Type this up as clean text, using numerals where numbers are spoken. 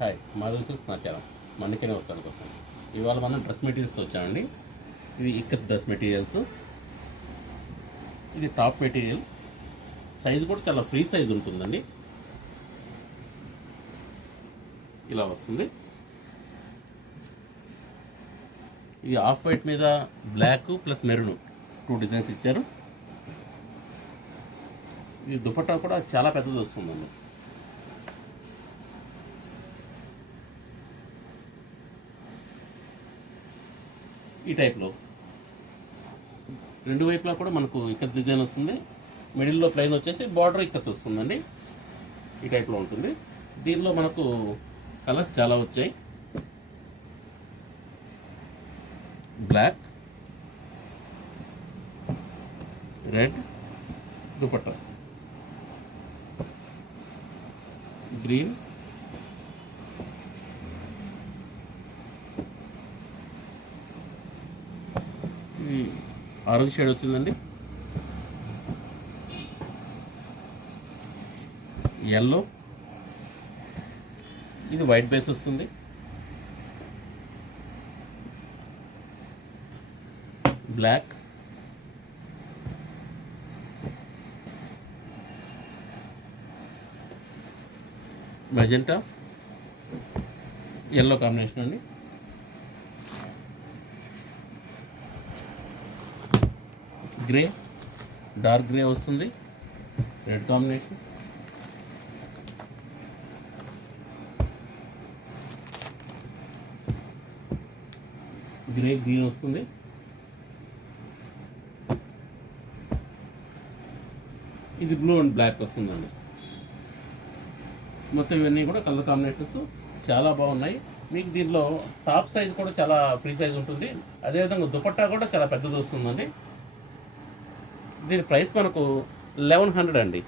Hi, Madhav silks నా channel మన్నికనే వస్తాను కోసం ఇవాళ మనం డ్రెస్ మెటీరియల్స్తో వచ్చామండి. ఇవి ఇక్కత్ డ్రెస్ మెటీరియల్స్. ఇది టాప్ మెటీరియల్. సైజు కూడా చాలా ఫ్రీ సైజ్ ఉంటుందండి. ఇలా వస్తుంది. ఇది ఆఫ్ వైట్ మీద బ్లాక్ ప్లస్ మెరూన్ 2 డిజైన్స్ ఇచ్చారు. ఇది దుపట్టా కూడా చాలా పెద్దది వస్తుందండి. ఈ టైప్లో రెండు వైపులా కూడా మనకు ఇక్కత్ డిజైన్ వస్తుంది. మిడిల్లో ప్లెయిన్ వచ్చేసి బార్డర్ ఇక్కత్ వస్తుందండి. ఈ టైప్లో ఉంటుంది. దీనిలో మనకు కలర్స్ చాలా వచ్చాయి. Black, red dupatta, green, orange shade వచ్చిందండి, ఎల్లో, ఇది వైట్ బేస్ వస్తుంది, బ్లాక్, మెజెంటా, ఎల్లో కాంబినేషన్ అండి, గ్రే, డార్క్ గ్రే వస్తుంది, రెడ్ కాంబినేషన్, గ్రే గ్రీన్ వస్తుంది, ఇది బ్లూ అండ్ బ్లాక్ వస్తుందండి. మొత్తం ఇవన్నీ కూడా కలర్ కాంబినేషన్స్ చాలా బాగున్నాయి. మీకు దీనిలో టాప్ సైజ్ కూడా చాలా ఫ్రీ సైజ్ ఉంటుంది. అదేవిధంగా దుపట్టా కూడా చాలా పెద్దది వస్తుందండి. దీని ప్రైస్ మనకు 1100 అండి.